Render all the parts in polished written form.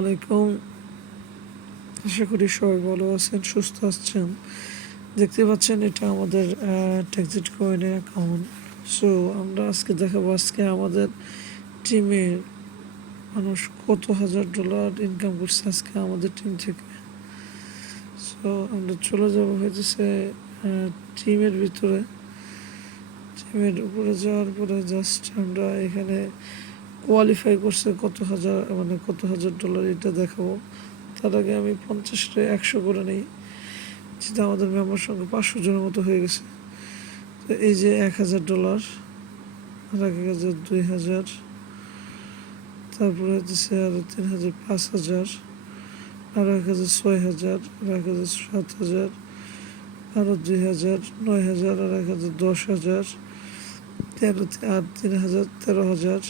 আলাইকুম। আশা করি সবাই ভালো আছেন, সুস্থ আছেন। দেখতে পাচ্ছেন এটা আমাদের ট্যাক্সিট কয়েনের অ্যাকাউন্ট। সো আমরা আজকে দেখাবো আজকে আমাদের টিমের মানুষ কত হাজার ডলার ইনকাম করছে আজকে আমাদের টিম থেকে। সো আমরা চলে যাবো হয়েছে টিমের ভিতরে। টিমের উপরে যাওয়ার পরে জাস্ট আমরা এখানে কোয়ালিফাই করছে কত হাজার ডলার এটা দেখাবো। তার আগে আমি 50 100 করে নিই, যেটা আমাদের মেম্বার সঙ্গে 500 জনের মতো হয়ে গেছে। তো এই যে $1000, আর 1000, 2000, তারপরে হচ্ছে আরো 3000, 5000, আরো 1000, 6000, আর 1000, 7000, আরো 2000, 9000, আর 1000, 10,000, 3000, 13,000,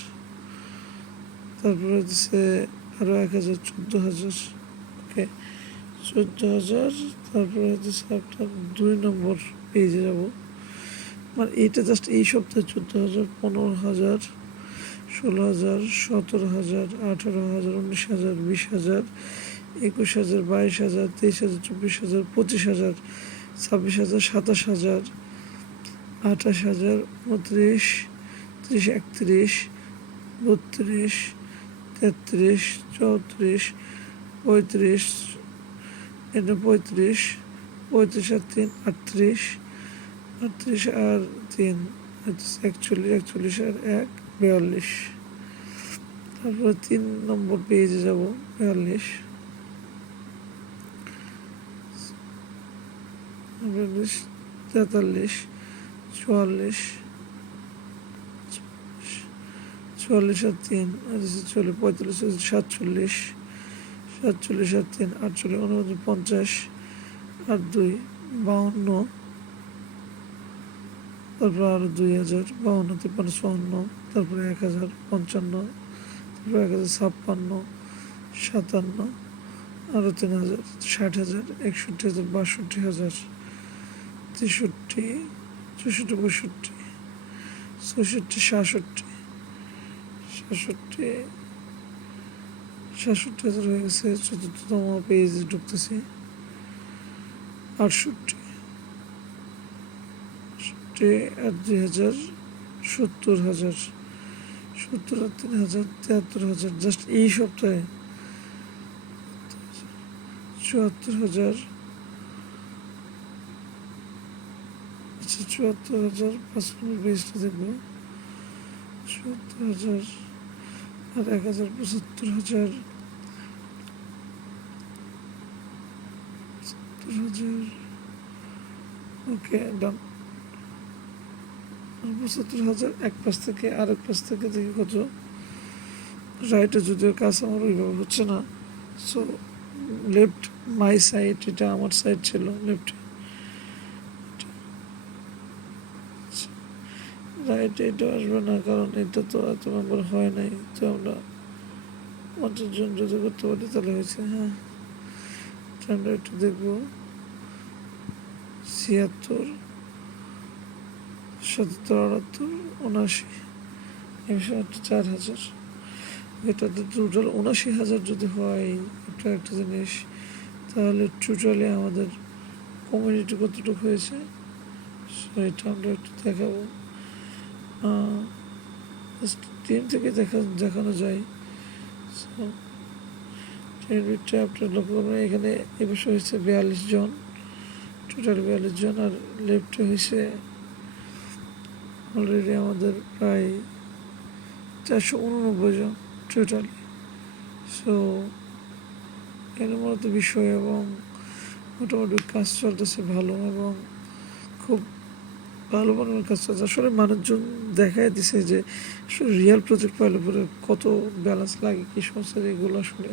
তারপরে হচ্ছে আরো 1000, 14,000। ওকে, 14,000। তারপরে হচ্ছে আপনার 2 নম্বর পেজে যাব। মানে এইটা জাস্ট এই সপ্তাহে 14,000, 15,000, 16,000, 17,000, 18,000, 19,000, 20,000, 21,000, 22,000, 23,000, 24,000, 25,000, 26,000, 27,000, 28,000, 29, 30, 31, 32, 33, 34, 35, 35, 35 আর 3, 38, 38 আর 3, 41, 41 আর 1, 42। তারপরে 3 নম্বর পেজে যাব, 42, 43, 44, 44 আর 3, 45, 47, 47 আর 3, 48, 49, 50 আর 2, 52, তারপরে আরো 2,000, 52, 53, 54, তারপরে 1,000, 55, তারপরে 1,056, 57, আরো 3,000, 60,000, 61,000, 62,000, 63, 64, 65, 66, 67, 67,000 হয়ে গেছে। 4র্থতম পেজে ঢুকতেছি, 68, আর 2,000, 70,000, 70 আর 3,000, 73,000 জাস্ট এই সপ্তাহে। 74,000, আচ্ছা 74,000, 5 নম্বর পেজটা দেখবো। 74,000 আর 1,000, 75,000, 70,000। ওকে, ডান। 75,000 এক পাশ থেকে আরেক পাশ থেকে দেখি কত। রাইটে যদিও কাজ আমার ওইভাবে হচ্ছে না। সো লেফট মাই সাইড, এটা আমার সাইড ছিল লেফটে। রাইট এটা আসবে না, কারণ এটা তো এত নম্বর হয় নাই। তো আমরা 50 জন যদি করতে পারি তাহলে হয়েছে। হ্যাঁ, আমরা একটু দেখবো। 76, 77, 78, 79, 4,000। এটাতে টোটাল 79,000 যদি হয়, একটা জিনিস, তাহলে টোটালি আমাদের কমিউনিটি কতটুকু হয়েছে সেটা আমরা একটু দেখাবো। টিম থেকে দেখানো যায়। টিমটা আপনার লক্ষ্য করবেন, এখানে এবছর হয়েছে 42 জন, টোটাল 42 জন। আর লেফটে হয়েছে অলরেডি আমাদের প্রায় 489 জন টোটালি। সো এর মূলত বিষয়, এবং মোটামুটি কাজ চলতেছে ভালো, এবং খুব ভালো মানের কাজ চলছে। আসলে মানুষজন দেখাই দিছে যে আসলে রিয়েল প্রজেক্ট পাইলে পরে কত ব্যালেন্স লাগে, কি সমস্যা, এগুলো আসলে।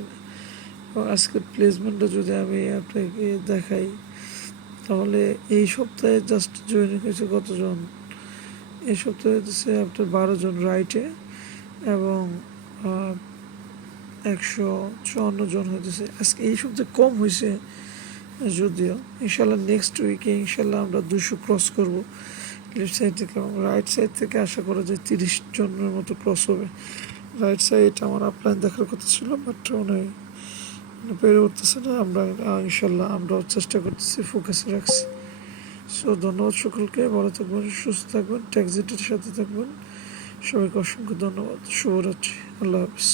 এবং আজকের প্লেসমেন্টটা যদি আমি আপনাকে দেখাই, তাহলে এই সপ্তাহে জাস্ট জয়েনিং হয়েছে কতজন। এই সপ্তাহে হচ্ছে আপনার 12 জন রাইটে, এবং 154 জন হইতেছে আজকে। এই সপ্তাহে কম হয়েছে যদিও। ইনশাল্লাহ নেক্সট উইকে ইনশাল্লাহ আমরা 200 ক্রস করবো লেফট সাইড থেকে, এবং রাইট সাইড থেকে আশা করা যায় 30 জনের মতো ক্রস হবে। রাইট সাইড আমার আপলাইন দেখার কথা ছিল, বাট পেরে উঠতেছে না, আমরা ইনশাল্লাহ আমরাও চেষ্টা করতেছি, ফোকাসে রাখছি। সো ধন্যবাদ সকলকে, ভালো থাকবেন, সুস্থ থাকবেন, ট্যাক্সিটের সাথে থাকবেন। সবাইকে অসংখ্য ধন্যবাদ, শুভরাত্রি, আল্লাহ হাফিজ।